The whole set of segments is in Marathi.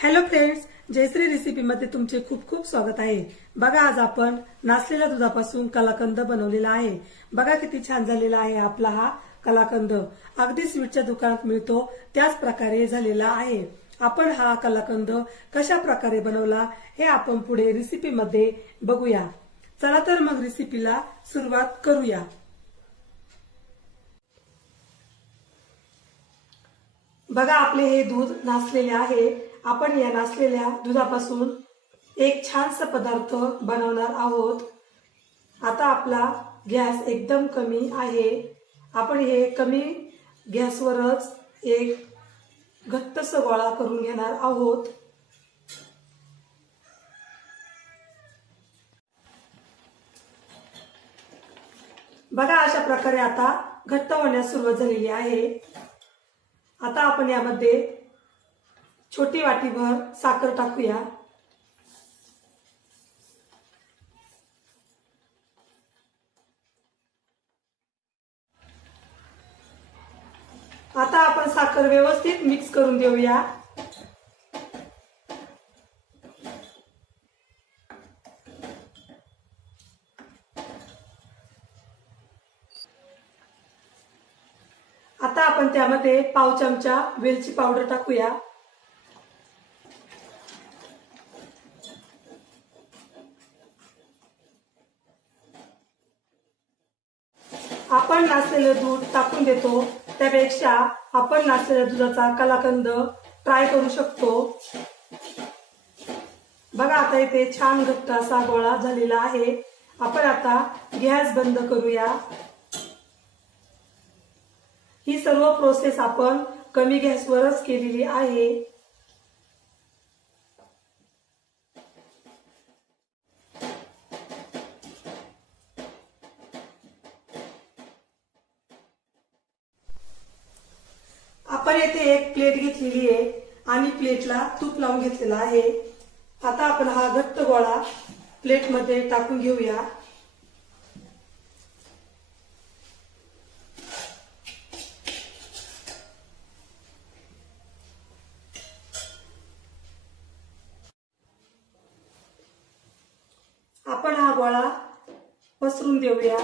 हॅलो फ्रेंड्स, जयश्री रेसिपी मध्ये तुमचे खूप खूप स्वागत आहे। बघा, आज आपण नासलेल्या दुधापासून कलाकंद बनवलेला आहे। बघा किती छान झालेला आहे आपला हा कलाकंद। अगदी स्वीटच्या दुकानात मिळतो त्याच प्रकारे झालेला आहे। आपण हा कलाकंद कशा प्रकारे बनवला हे आपण पुढे रेसिपी मध्ये बघूया। चला तर मग रेसिपीला सुरुवात करूया। बघा, आपले हे दूध नासलेले आहे। आपण या नासलेल्या दुधापासून एक छानसा पदार्थ बनवणार आहोत। आता आपला गॅस एकदम कमी आहे। आपण हे कमी गॅसवरच एक घट्टसा गोळा करून घेणार आहोत। बघा, अशा प्रकारे आता घट्ट होण्यास सुरुवात झालेली आहे। आता आपण यामध्ये छोटी वाटीभर साखर टाकूया। आता आपण साखर व्यवस्थित मिक्स करून देऊया। आता आपण त्यामध्ये पाव चमचा वेलची पावडर टाकूया। आपण नासलेले दूध टाकून देतो त्यापेक्षा आपण नासलेल्या दुधाचा कलाकंद ट्राय करू शकतो। बघा, आता इथे छान घट्ट असा गोळा झालेला आहे। आपण आता गॅस बंद करूया। ही सर्व प्रोसेस आपण कमी गॅसवरच केलेली आहे। आपण येथे एक प्लेट घेतलेली आहे आणि प्लेटला तूप लावून घेतलेला आहे। आता आपण हा घट्ट गोळा प्लेटमध्ये टाकून घेऊया। आपण हा गोळा पसरून देऊया।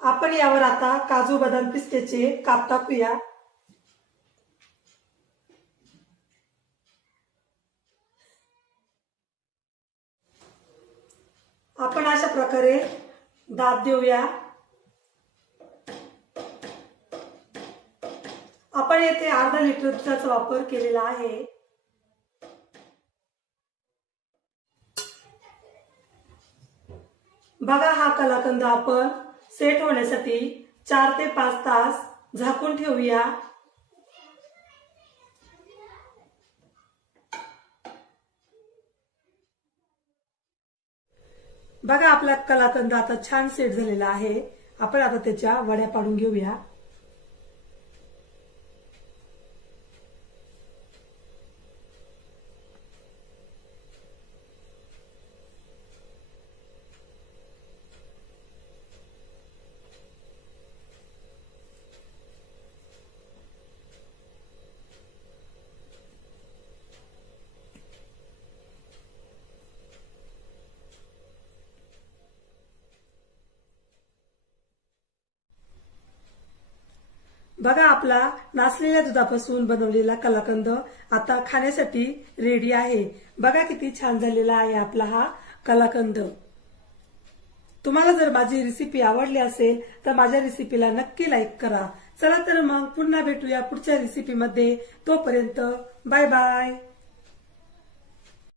आपण यावर आता काजू बदाम पिस्त्याचे काप टाकूया। आपण अशा प्रकारे दाब देऊया। आपण येथे अर्धा लिटर दुधाचा वापर केलेला आहे। बघा, हा कलाकंद आपण सेट होण्यासाठी 4 ते 5 तास झाकून ठेवूया। बघा, आपला कलाकंद आता छान सेट झालेला आहे। आपण आता त्याच्या वड्या पाडून घेऊया। बघा, आपला नासलेल्या दुधापासून बनवलेला कलाकंद आता खाण्यासाठी रेडी आहे। बघा किती छान झालेला आहे आपला हा कलाकंद। तुम्हाला जर माझी रेसिपी आवडली असेल तर माझ्या रेसिपीला नक्की लाईक करा। चला तर मग पुन्हा भेटूया पुढच्या रेसिपीमध्ये। तोपर्यंत बाय बाय।